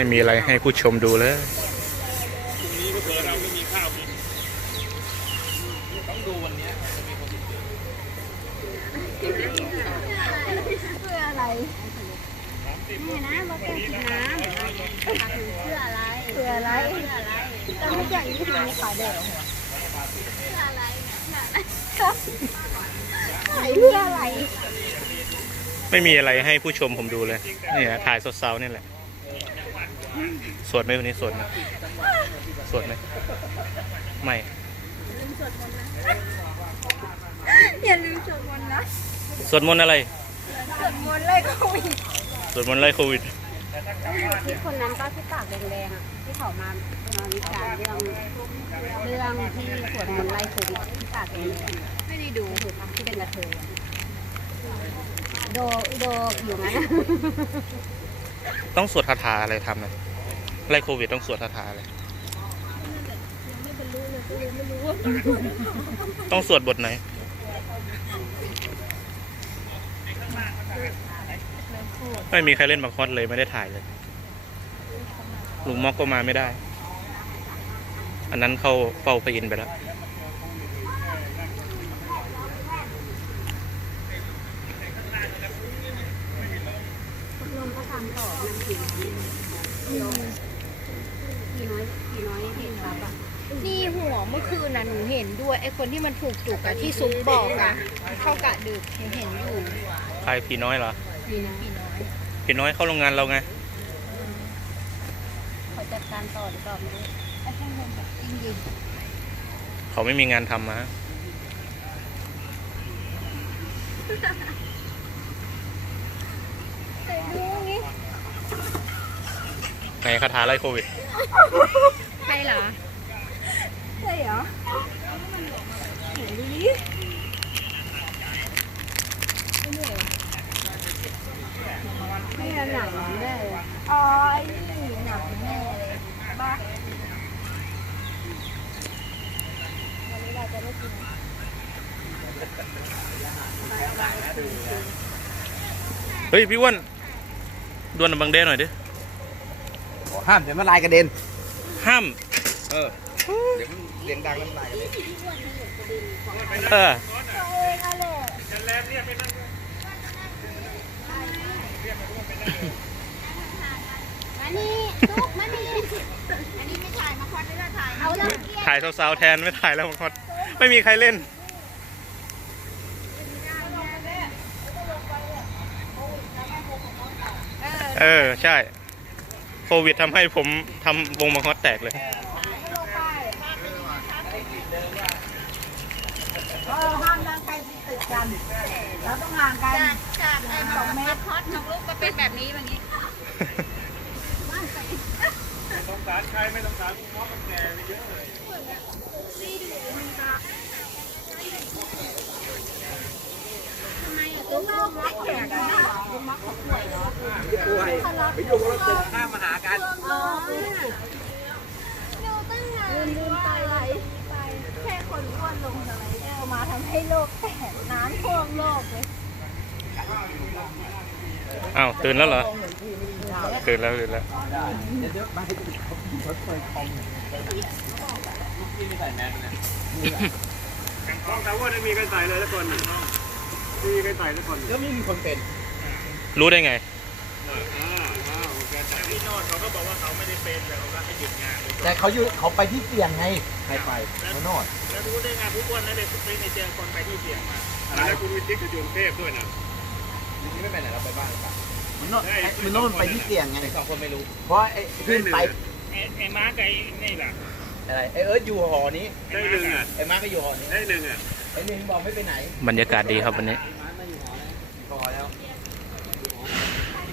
อะไรให้ผู้ชมดูเลยพรุ่งนี้ก็เผื่อเราไม่มีข้าวกินต้องดูวันเนี้ยจะมีคนติดเชื้อเพื่ออะไรนี่นะมาแก้กินน้ำเพื่ออะไรเพื่ออะไรเพื่ออะไรแต่ทุกอย่างที่ทำในขายเด็กเหรอเพื่ออะไรเนี่ยขายเพื่ออะไร ไม่มีอะไรให้ผู้ชมผมดูเลยเนี่ยถ่ายสดเซานี่แหละ สวดไหมวันนี้สวดไหมสวดไหมไม่อย่าลืมสวดมนต์นะสวดมนต์อะไรสวดมนต์เลยโควิดสวดมนต์ไล่โควิดที่คนนั้นป้าที่ปากแดงๆอะที่เขามามาวิจารณ์เรื่องเรื่องที่สวดมนต์ไล่โควิดที่ปากแดงๆไม่ได้ดูคือทำที่เป็นกระเทยอะโดโดอยู่ไหมต้องสวดคาถาอะไรทำนะ ไล่โควิดต้องสวดคาถาอะไรต้องสวดบทไหนไม่มีใครเล่นบังคอสเลยไม่ได้ถ่ายเลย ลุงม็อกก็มาไม่ได้ อันนั้นเข้าเฝ้าพยินไปแล้ว มก็ทำต่อมันกี่กี่น้อยกี่น้อยเห็นครับอะนี่หัวเมื่อคืนน่ะหนูเห็นด้วยไอ้คนที่มันถูกจุกอะที่ซุปบอกอะเข้ากะดึกหนูเห็นอยู่ใครผีน้อยเหรอดีนะพี่น้อยผีน้อยเข้าโรงงานเราไงเขาจัดการต่อหรือเปล่าไม่รู้ไอ้ข้างบนแบบจริงเขาไม่มีงานทำมาๆแต่ดูงี้ ในคาถาไล่โควิดใช่เหรอใช่เหรอไหนดูดิไม่เอาหนังแน่เลยอ๋อไอ้นี่หนังแน่เลยบ้าวันนี้เราจะไม่กินเฮ้ยพี่อ้วนดวลกับบางเดนหน่อยดิ ห้ามเดี๋ยวมันลายกระเด็น ห้าม เออ เดี๋ยวมันเสียงดังแล้วมันลายกระเด็นเออตัวเองอะแหละมานี่ลูกมานี่อันนี้ไม่ถ่ายมาควันไม่ได้ถ่ายเอาแล้วถ่ายสาวๆแทนไม่ถ่ายแล้วบังคอสไม่มีใครเล่นเออ ใช่โควิดทำให้ผมทำวงบังคอสแตกเลยเออห้ามนั่งใกล้ติดกันเราต้องห่างกันจากไอ้สองเมตรคอสของลูกก็เป็นแบบนี้แบบนี้สงสารใครไม่สงสารลูกน้องมันแก่ไปเยอะเลย ลูกเราไม่แข็งนะ ป่วยไปอยู่คนละตึกห้ามมาหากันอ๋อดูตั้งนานลืมลืมไปเลยไปแค่คนอ้วนลงสไลเดอร์มาทำให้โลกแตกน้ำท่วมโลกเลยอ้าวตื่นแล้วเหรอ ตื่นแล้วตื่นแล้วเดี๋ยวเดี๋ยวมาให้เขาเขาเคยคอมกินไม่ใส่แมสนะห้องแต่ว่าไม่มีใครใส่เลยทุ กคนไม่มีใครใส่ทุกคนก็ไม่มีคนเป็นรู้ได้ไงแต่เขาอยู่เขาไปที่เสี่ยงไงใครไปเขาโนดแล้วรู้ได้ไงทุกวันนั้นเด็กเป็นในเจอคนไปที่เสี่ยงมาแล้วคุณวิจิตก็อยู่กรุงเทพด้วยนะจริงๆไม่ไปไหนเราไปบ้านหรือเปล่ามันโนดได้มันโนดไปที่เสี่ยงไงสองคนไม่รู้ เพราะไอ้ขึ้นไปไอ้ไอ้มาร์กไอ้นี่ล่ะอะไรไอ้เอิร์ธอยู่หอนี้ได้หนึ่งอะไอ้มาร์คก็อยู่หอนี้ได้หนึ่งอะไอ้หนึ่งบอกไม่ไปไหน บรรยากาศดีครับวันนี้ พอแล้ว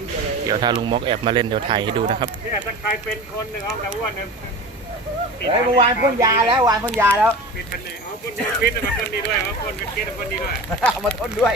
เดี๋ยวถ้าลุงม็อกแอบมาเล่นเดี๋ยวถ่ายให้ดูนะครับเนี่ยถ้าใครเป็นคนหนึ่งห้องแต่ว่าเนี่ยเฮ้ยเมื่อวานพ่นยาแล้ววานพ่นยาแล้วปิดคนนี้เอาคนนี้ปิดมาคนนี้ด้วยเอาคนเป็นเกตคนนี้ด้วยเอามาทนด้วย